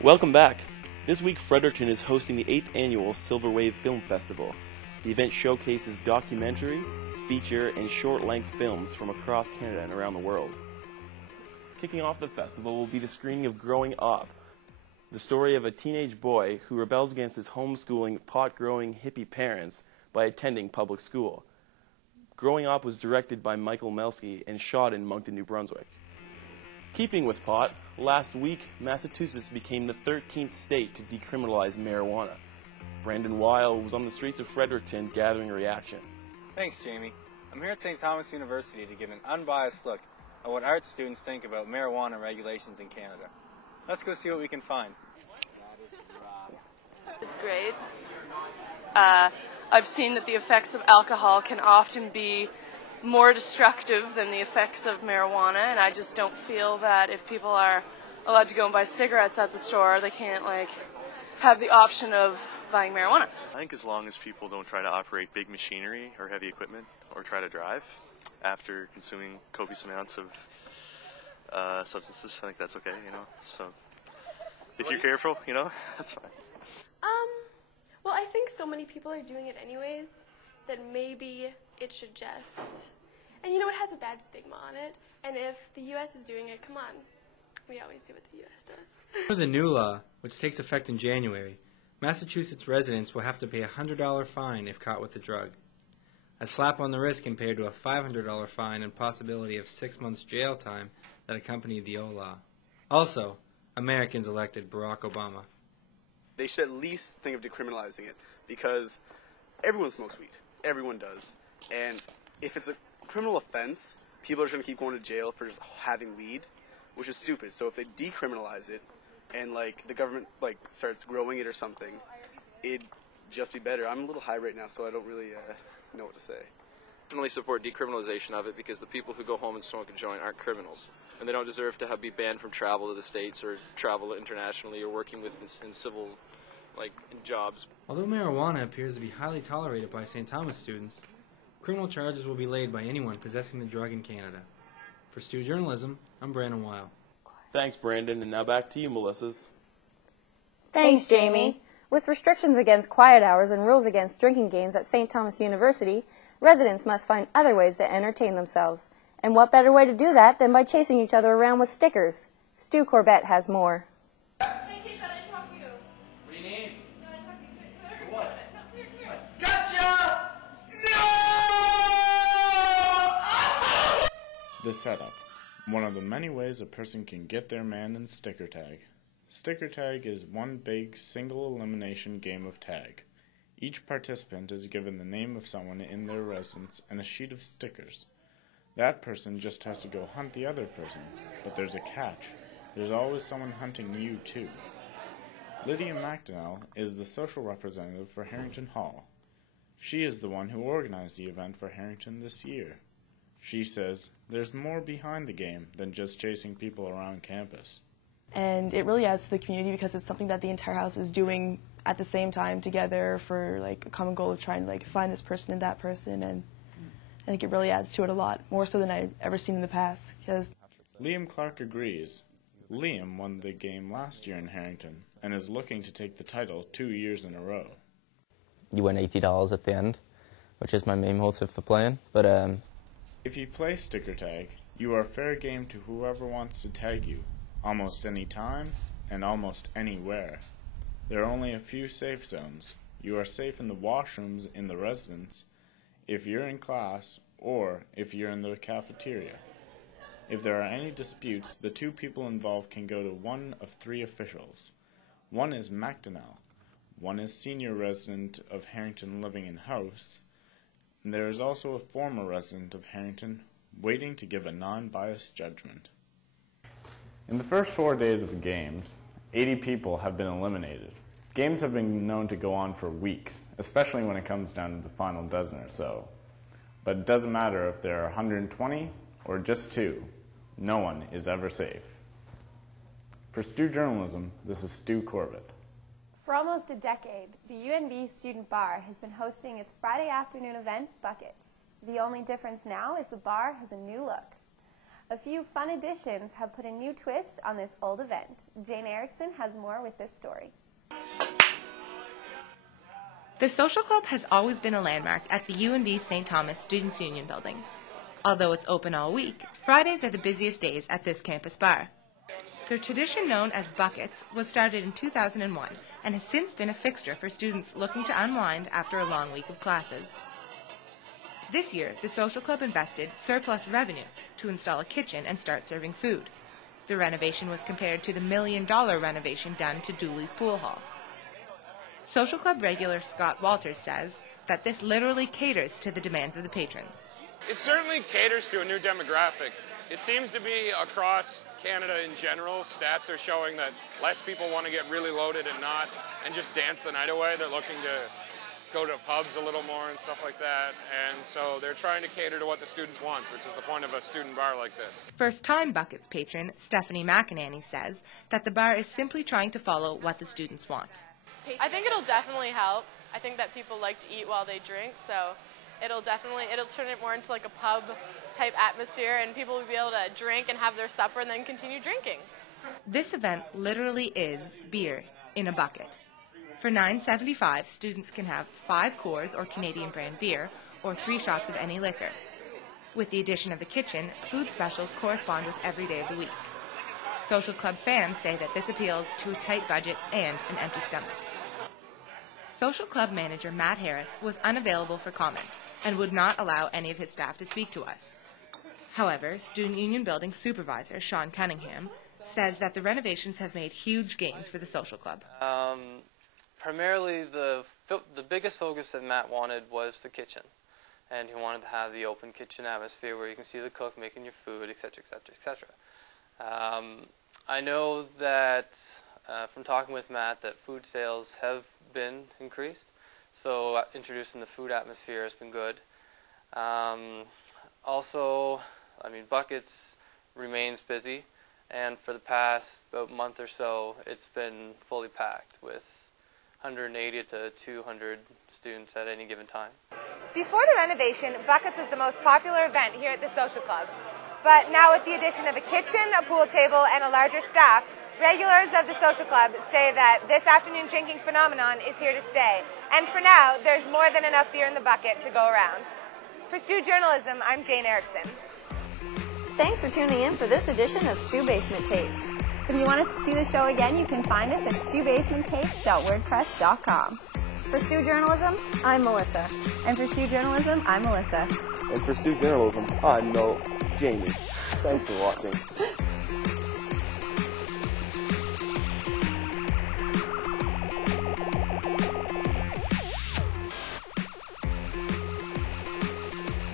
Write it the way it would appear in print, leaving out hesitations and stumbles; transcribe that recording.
Welcome back. This week, Fredericton is hosting the 8th annual Silver Wave Film Festival. The event showcases documentary, feature, and short-length films from across Canada and around the world. Kicking off the festival will be the screening of Growing Up, the story of a teenage boy who rebels against his homeschooling, pot-growing hippie parents by attending public school. Growing Up was directed by Michael Melsky and shot in Moncton, New Brunswick. Keeping with pot, last week, Massachusetts became the 13th state to decriminalize marijuana. Brandon Weil was on the streets of Fredericton gathering a reaction. Thanks, Jamie. I'm here at St. Thomas University to give an unbiased look at what art students think about marijuana regulations in Canada. Let's go see what we can find. It's great. I've seen that the effects of alcohol can often be more destructive than the effects of marijuana, and I just don't feel that if people are allowed to go and buy cigarettes at the store, they can't have the option of buying marijuana. I think as long as people don't try to operate big machinery or heavy equipment or try to drive after consuming copious amounts of substances, I think that's okay, So if you're careful, that's fine. Well, I think so many people are doing it anyways that maybe it should just, and it has a bad stigma on it, and if the U.S. is doing it, come on, we always do what the U.S. does. For the new law, which takes effect in January, Massachusetts residents will have to pay a $100 fine if caught with the drug. A slap on the wrist compared to a $500 fine and possibility of 6 months jail time that accompanied the old law. Also, Americans elected Barack Obama. They should at least think of decriminalizing it because everyone smokes weed. Everyone does. And if it's a criminal offense, people are going to keep going to jail for just having weed, which is stupid. So if they decriminalize it and the government starts growing it or something, it'd just be better. I'm a little high right now, so I don't really know what to say. I definitely support decriminalization of it because the people who go home and smoke a joint aren't criminals, and they don't deserve to be banned from travel to the States or travel internationally or working in civil jobs. Although marijuana appears to be highly tolerated by St. Thomas students, criminal charges will be laid by anyone possessing the drug in Canada. For Stu Journalism, I'm Brandon Weil. Thanks, Brandon, and now back to you, Melissa's. Thanks, Jamie. With restrictions against quiet hours and rules against drinking games at St. Thomas University, residents must find other ways to entertain themselves. And what better way to do that than by chasing each other around with stickers? Stu Corbett has more. Hey kid, I didn't talk to you. What do you need? No, I talked to you. For what? Here. Gotcha! No! The setup. One of the many ways a person can get their man in sticker tag. Sticker tag is one big single elimination game of tag. Each participant is given the name of someone in their residence and a sheet of stickers. That person just has to go hunt the other person, but there's a catch. There's always someone hunting you too. Lydia McDonnell is the social representative for Harrington Hall. She is the one who organized the event for Harrington this year. She says there's more behind the game than just chasing people around campus. And it really adds to the community because it's something that the entire house is doing at the same time together for a common goal of trying to find this person and that person, and I think it really adds to it a lot, more so than I've ever seen in the past. Liam Clark agrees. Liam won the game last year in Harrington and is looking to take the title 2 years in a row. You win $80 at the end, which is my main motive for playing, but if you play sticker tag, you are fair game to whoever wants to tag you, almost any time and almost anywhere. There are only a few safe zones. You are safe in the washrooms in the residence, if you're in class, or if you're in the cafeteria. If there are any disputes, the two people involved can go to one of three officials. One is McDonnell. One is senior resident of Harrington living in house. And there is also a former resident of Harrington waiting to give a non-biased judgment. In the first 4 days of the games, 80 people have been eliminated. Games have been known to go on for weeks, especially when it comes down to the final dozen or so. But it doesn't matter if there are 120 or just 2. No one is ever safe. For Stu Journalism, this is Stu Corbett. For almost a decade, the UNB Student Bar has been hosting its Friday afternoon event, Buckets. The only difference now is the bar has a new look. A few fun additions have put a new twist on this old event. Jane Erickson has more with this story. The Social Club has always been a landmark at the UNV St. Thomas Students' Union building. Although it's open all week, Fridays are the busiest days at this campus bar. The tradition known as Buckets was started in 2001 and has since been a fixture for students looking to unwind after a long week of classes. This year, the Social Club invested surplus revenue to install a kitchen and start serving food. The renovation was compared to the $1 million renovation done to Dooley's Pool Hall. Social Club regular Scott Walters says that this literally caters to the demands of the patrons. It certainly caters to a new demographic. It seems to be across Canada in general. Stats are showing that less people want to get really loaded and just dance the night away. They're looking to go to pubs a little more and stuff like that. And so they're trying to cater to what the students want, which is the point of a student bar like this. First-time Buckets patron Stephanie McEnany says that the bar is simply trying to follow what the students want. I think it'll definitely help. I think that people like to eat while they drink, so it'll turn it more into like a pub type atmosphere, and people will be able to drink and have their supper and then continue drinking. This event literally is beer in a bucket. For $9.75, students can have 5 Coors or Canadian brand beer or 3 shots of any liquor. With the addition of the kitchen, food specials correspond with every day of the week. Social Club fans say that this appeals to a tight budget and an empty stomach. Social Club manager Matt Harris was unavailable for comment and would not allow any of his staff to speak to us. However, Student Union Building Supervisor Sean Cunningham says that the renovations have made huge gains for the Social Club. Primarily, the biggest focus that Matt wanted was the kitchen, and he wanted to have the open kitchen atmosphere where you can see the cook making your food, etc., etc., etc. I know that from talking with Matt that food sales have been increased, so introducing the food atmosphere has been good. Also, Buckets remains busy, and for the past about month or so, it's been fully packed with 180 to 200 students at any given time. Before the renovation, Buckets was the most popular event here at the Social Club. But now with the addition of a kitchen, a pool table, and a larger staff, regulars of the Social Club say that this afternoon drinking phenomenon is here to stay. And for now, there's more than enough beer in the bucket to go around. For Stu Journalism, I'm Jane Erickson. Thanks for tuning in for this edition of Stu Basement Tapes. If you want us to see the show again, you can find us at stubasementtapes.wordpress.com. For Stu Journalism, I'm Melissa. And for Stu Journalism, I'm Melissa. And for Stu Journalism, I'm Jamie. Thanks for watching.